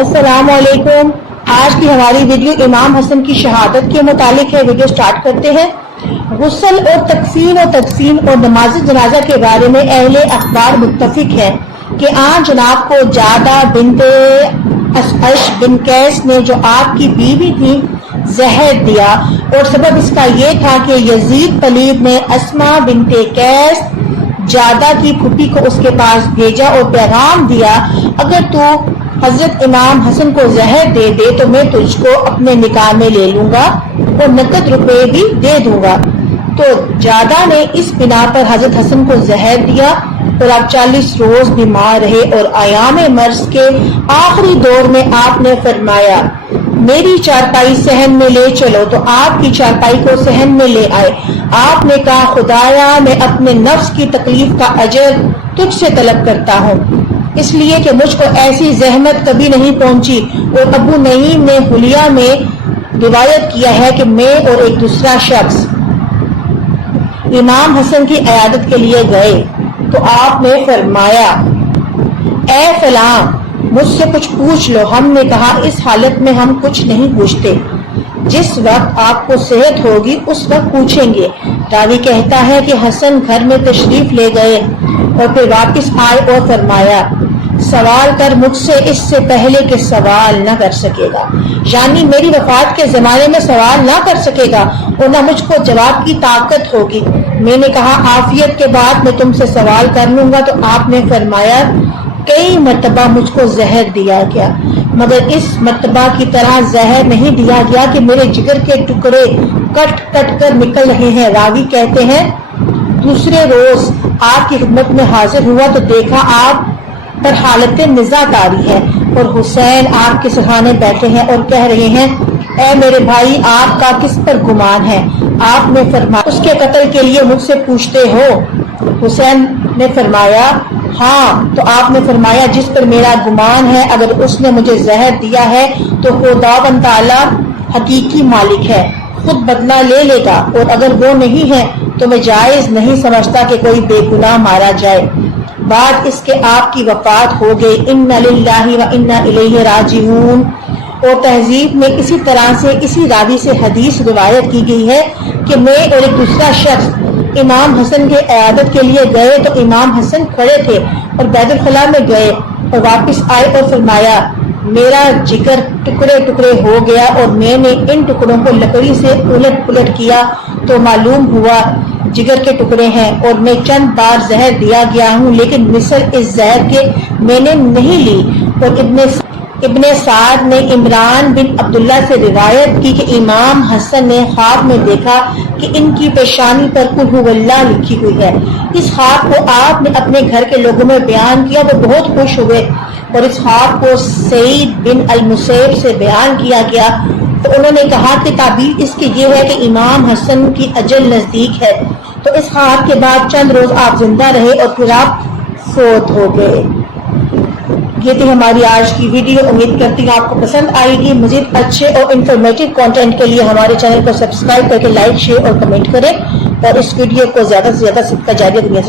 السلام علیکم۔ آج کی ہماری ویڈیو امام حسن کی شہادت کے متعلق ہے۔ ویڈیو سٹارٹ کرتے ہیں۔ غسل اور تقسیم اور نماز جنازہ کے بارے میں اہل اخبار متفق ہیں کہ آن جناب کو جادہ بنت اشعث بن قیس نے جو آپ کی بیوی تھی زہر دیا، اور سبب اس کا یہ تھا کہ یزید پلید نے اسما بنت قیس جادہ کی پھوپھی کو اس کے پاس بھیجا اور پیغام دیا، اگر تو حضرت امام حسن کو زہر دے دے تو میں تجھ کو اپنے نکاح میں لے لوں گا اور نقد روپے بھی دے دوں گا۔ تو جادہ نے اس بنا پر حضرت حسن کو زہر دیا اور آپ 40 روز بیمار رہے، اور ایام مرض کے آخری دور میں آپ نے فرمایا میری چارپائی صحن میں لے چلو، تو آپ کی چارپائی کو صحن میں لے آئے۔ آپ نے کہا خدایا میں اپنے نفس کی تکلیف کا اجر تجھ سے طلب کرتا ہوں، اس لیے کہ مجھ کو ایسی زحمت کبھی نہیں پہنچی۔ اور ابو نعیم نے حلیہ میں روایت کیا ہے کہ میں اور ایک دوسرا شخص امام حسن کی عیادت کے لیے گئے تو آپ نے فرمایا اے فلاں مجھ سے کچھ پوچھ لو۔ ہم نے کہا اس حالت میں ہم کچھ نہیں پوچھتے، جس وقت آپ کو صحت ہوگی اس وقت پوچھیں گے۔ راوی کہتا ہے کہ حسن گھر میں تشریف لے گئے اور پھر واپس آئے اور فرمایا سوال کر مجھ سے اس سے پہلے کہ سوال نہ کر سکے گا، یعنی میری وفات کے زمانے میں سوال نہ کر سکے گا اور نہ مجھ کو جواب کی طاقت ہوگی۔ میں نے کہا عافیت کے بعد میں تم سے سوال کر لوں گا، تو آپ نے فرمایا کئی مرتبہ مجھ کو زہر دیا گیا، مگر اس مرتبہ کی طرح زہر نہیں دیا گیا کہ میرے جگر کے ٹکڑے کٹ کٹ کر نکل رہے ہیں۔ راوی کہتے ہیں دوسرے روز آپ کی خدمت میں حاضر ہوا تو دیکھا آپ پر حالت نزاع طاری ہے اور حسین آپ کے سرحانے بیٹھے ہیں اور کہہ رہے ہیں اے میرے بھائی آپ کا کس پر گمان ہے؟ آپ نے فرمایا اس کے قتل کے لیے مجھ سے پوچھتے ہو؟ حسین نے فرمایا ہاں۔ تو آپ نے فرمایا جس پر میرا گمان ہے اگر اس نے مجھے زہر دیا ہے تو خداوند تعالی حقیقی مالک ہے، خود بدلہ لے لے گا، اور اگر وہ نہیں ہے تو میں جائز نہیں سمجھتا کہ کوئی بے گناہ مارا جائے۔ بعد اس کے آپ کی وفات ہو گئی۔ انا للہ و انا الیہ راجعون۔ اور تہذیب میں اسی طرح سے اسی راوی سے حدیث روایت کی گئی ہے کہ میں اور ایک دوسرا شخص امام حسن کے عیادت کے لیے گئے تو امام حسن کھڑے تھے اور بیت الخلاء میں گئے اور واپس آئے اور فرمایا میرا جگر ٹکڑے ٹکڑے ہو گیا اور میں نے ان ٹکڑوں کو لکڑی سے الٹ پلٹ کیا تو معلوم ہوا جگر کے ٹکڑے ہیں، اور میں چند بار زہر دیا گیا ہوں لیکن مثل اس زہر کے میں نے نہیں لی۔ اور ابن سعد نے عمران بن عبداللہ سے روایت کی کہ امام حسن نے خواب میں دیکھا کہ ان کی پیشانی پر قل ھو اللہ لکھی ہوئی ہے۔ اس خواب کو آپ نے اپنے گھر کے لوگوں میں بیان کیا، وہ بہت خوش ہوئے، اور اس خواب کو سعید بن المسیب سے بیان کیا گیا تو انہوں نے کہا کہ تعبیر اس کی یہ ہے کہ امام حسن کی اجل نزدیک ہے۔ تو اس خواب کے بعد چند روز آپ زندہ رہے اور پھر آپ فوت ہو گئے۔ یہ تھی ہماری آج کی ویڈیو، امید کرتی ہوں آپ کو پسند آئے گی۔ مزید اچھے اور انفارمیٹیو کنٹینٹ کے لیے ہمارے چینل کو سبسکرائب کر کے لائک، شیئر اور کمنٹ کریں، اور اس ویڈیو کو زیادہ سے زیادہ صدقہ جاریہ دنیا سے